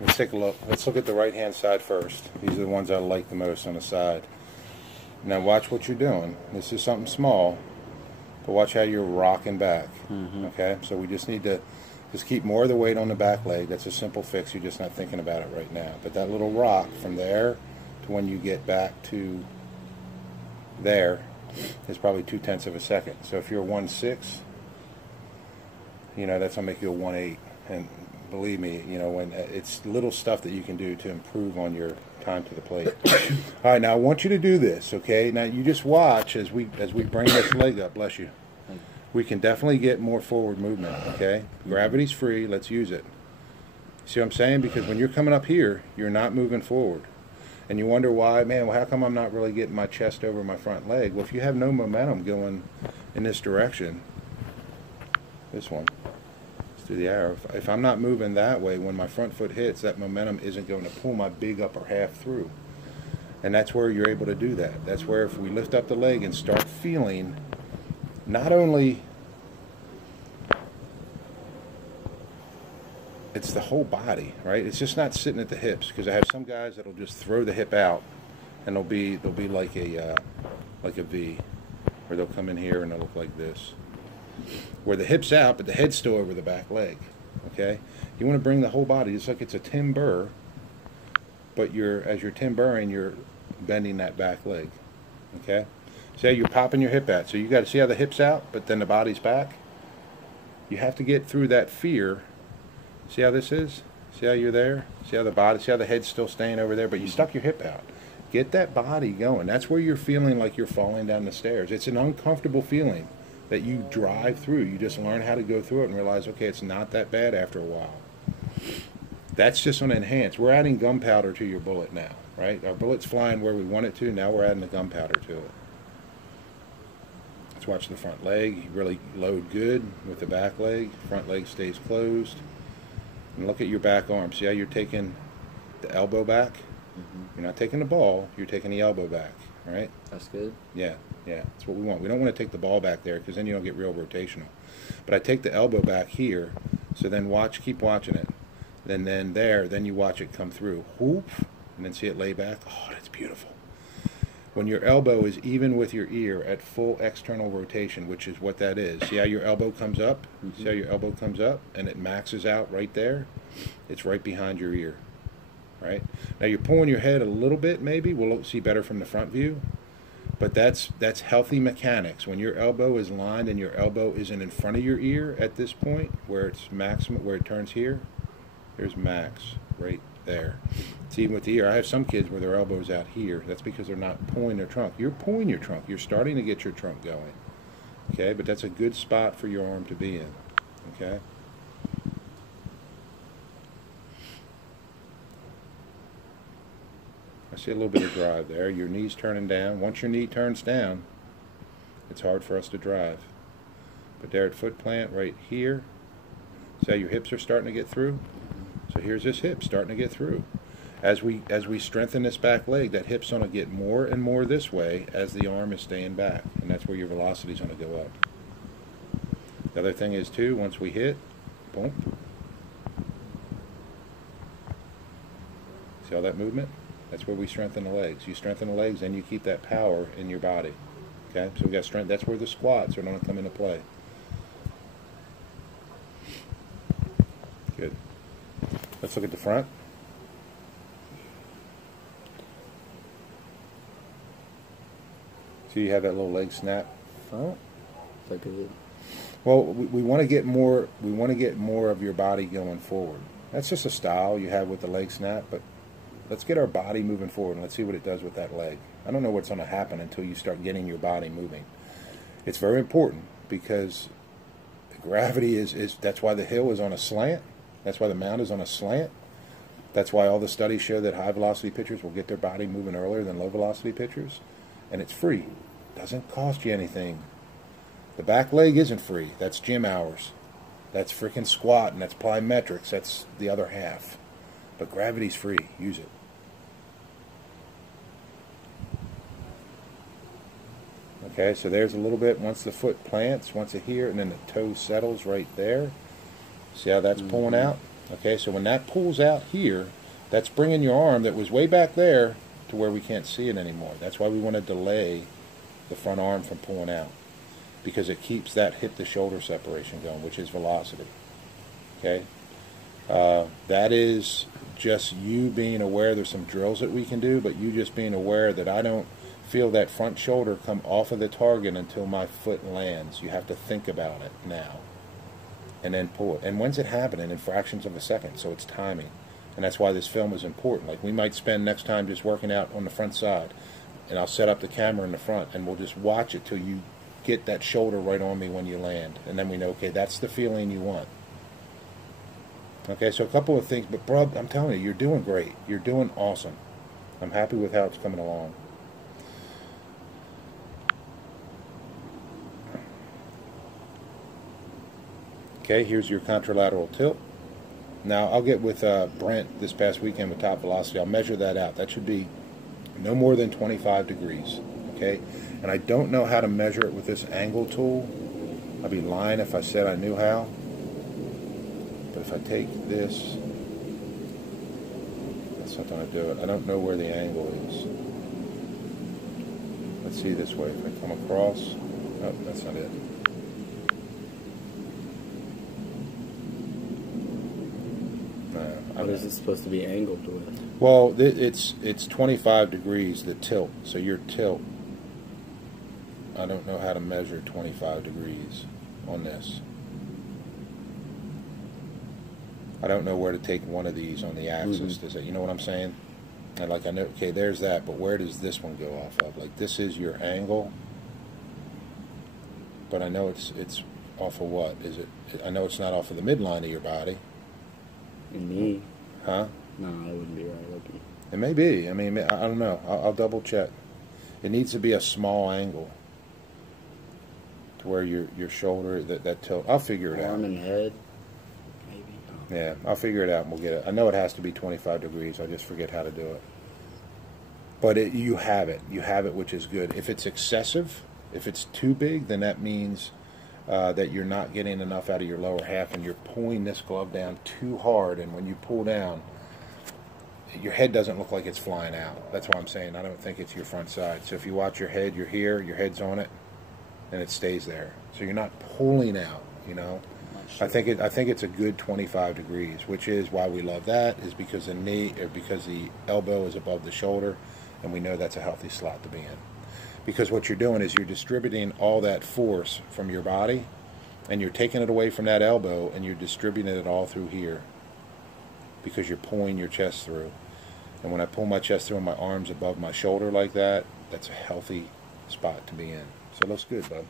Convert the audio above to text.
Let's take a look. Let's look at the right hand side first. These are the ones I like the most on the side. Now watch what you're doing. This is something small, but watch how you're rocking back. Okay, so we just need to just keep more of the weight on the back leg. That's a simple fix. You're just not thinking about it right now. But that little rock from there to when you get back to there is probably 2/10 of a second. So if you're 1/6, you know, that's gonna make you a 1/8. And believe me, you know, when it's little stuff that you can do to improve on your time to the plate. All right, now I want you to do this, okay? Now you just watch as we bring this leg up. Bless you. We can definitely get more forward movement, okay? Gravity's free. Let's use it. See what I'm saying? Because when you're coming up here, you're not moving forward. And you wonder why, man, well, how come I'm not really getting my chest over my front leg? Well, if you have no momentum going in this direction, this one, let's do the arrow. If I'm not moving that way, when my front foot hits, that momentum isn't going to pull my big upper half through. And that's where you're able to do that. That's where if we lift up the leg and start feeling not only it's the whole body, right? It's just not sitting at the hips, because I have some guys that'll just throw the hip out, and they'll be like a V, or they'll come in here and they'll look like this, where the hip's out but the head's still over the back leg. Okay, you want to bring the whole body. It's like it's a timber, but as you're timbering, you're bending that back leg. Okay. See how you're popping your hip out. So you got to see how the hip's out, but then the body's back. You have to get through that fear. See how this is? See how you're there? See how the head's still staying over there, but you stuck your hip out. Get that body going. That's where you're feeling like you're falling down the stairs. It's an uncomfortable feeling that you drive through. You just learn how to go through it and realize, okay, it's not that bad after a while. That's just going to enhance. We're adding gunpowder to your bullet now, right? Our bullet's flying where we want it to. Now we're adding the gunpowder to it. Let's watch the front leg. You really load good with the back leg. Front leg stays closed. And look at your back arm. See how you're taking the elbow back? You're not taking the ball. You're taking the elbow back. All right? That's good. Yeah. That's what we want. We don't want to take the ball back there, because then you don't get real rotational. But I take the elbow back here. So then keep watching it. Then you watch it come through. Whoop. And then see it lay back. Oh, that's beautiful. When your elbow is even with your ear at full external rotation, which is what that is. See how your elbow comes up? See how your elbow comes up and it maxes out right there? It's right behind your ear, right? Now you're pulling your head a little bit maybe. We'll see better from the front view. But that's healthy mechanics. When your elbow is lined and your elbow isn't in front of your ear at this point, where it's maximum, where it turns here, there's max right there. It's even with the ear. I have some kids where their elbow's out here. That's because they're not pulling their trunk. You're pulling your trunk. You're starting to get your trunk going. Okay, but that's a good spot for your arm to be in. Okay. I see a little bit of drive there. Your knee's turning down. Once your knee turns down, it's hard for us to drive. But there at foot plant right here, see how your hips are starting to get through? So here's this hip starting to get through. As we strengthen this back leg, that hip's going to get more and more this way as the arm is staying back. And that's where your velocity is going to go up. The other thing is, too, once we hit, boom. See all that movement? That's where we strengthen the legs. You strengthen the legs, and you keep that power in your body. Okay? So we got strength. That's where the squats are going to come into play. Good. Let's look at the front. So you have that little leg snap front. Like a, well, we want to get more. We want to get more of your body going forward. That's just a style you have with the leg snap, but let's get our body moving forward and let's see what it does with that leg. I don't know what's going to happen until you start getting your body moving. It's very important because gravity is that's why the hill is on a slant. That's why the mound is on a slant. That's why all the studies show that high velocity pitchers will get their body moving earlier than low velocity pitchers. And it's free. Doesn't cost you anything. The back leg isn't free. That's gym hours. That's freaking squat, and that's plyometrics. That's the other half. But gravity's free. Use it. Okay, so there's a little bit. Once the foot plants, once it here, and then the toe settles right there. See how that's pulling out? Okay, so when that pulls out here, that's bringing your arm that was way back there to where we can't see it anymore. That's why we want to delay the front arm from pulling out, because it keeps that hip to shoulder separation going, which is velocity. Okay, that is just you being aware. There's some drills that we can do, but you just being aware that I don't feel that front shoulder come off of the target until my foot lands. You have to think about it now and then pull it. And when's it happening? In fractions of a second, so it's timing. And that's why this film is important. Like, we might spend next time just working out on the front side, and I'll set up the camera in the front, and we'll just watch it till you get that shoulder right on me when you land, and then we know, okay, that's the feeling you want. Okay, so a couple of things, but bro, I'm telling you, you're doing great. You're doing awesome. I'm happy with how it's coming along. Okay, here's your contralateral tilt. Now, I'll get with Brent this past weekend with Top Velocity. I'll measure that out. That should be no more than 25 degrees, okay? And I don't know how to measure it with this angle tool. I'd be lying if I said I knew how. But if I take this, that's something I do it. I don't know where the angle is. Let's see this way. If I come across, oh, that's not it. What is it supposed to be angled with? Well, it's 25 degrees, the tilt. So your tilt, I don't know how to measure 25 degrees on this. I don't know where to take one of these on the axis. Does it, you know what I'm saying? And like, I know, okay, there's that, but where does this one go off of? Like, this is your angle, but I know it's off of what? Is it? I know it's not off of the midline of your body. Me? Huh? No, that wouldn't be right looking. It may be. I mean, I don't know. I'll double check. It needs to be a small angle to where your shoulder, that tilt. I'll figure it out. Arm and head, maybe. Oh. Yeah, I'll figure it out and we'll get it. I know it has to be 25 degrees. I just forget how to do it. But you have it. You have it, which is good. If it's excessive, if it's too big, then that means that you're not getting enough out of your lower half and you're pulling this glove down too hard, and when you pull down, your head doesn't look like it's flying out. That's why I'm saying I don't think it's your front side. So if you watch your head, you're here, your head's on it, and it stays there. So you're not pulling out, you know. Sure. I think it's a good 25 degrees, which is why we love that, is because the knee, or because the elbow is above the shoulder, and we know that's a healthy slot to be in. Because what you're doing is you're distributing all that force from your body, and you're taking it away from that elbow, and you're distributing it all through here, because you're pulling your chest through. And when I pull my chest through and my arms above my shoulder like that, that's a healthy spot to be in. So it looks good, bud.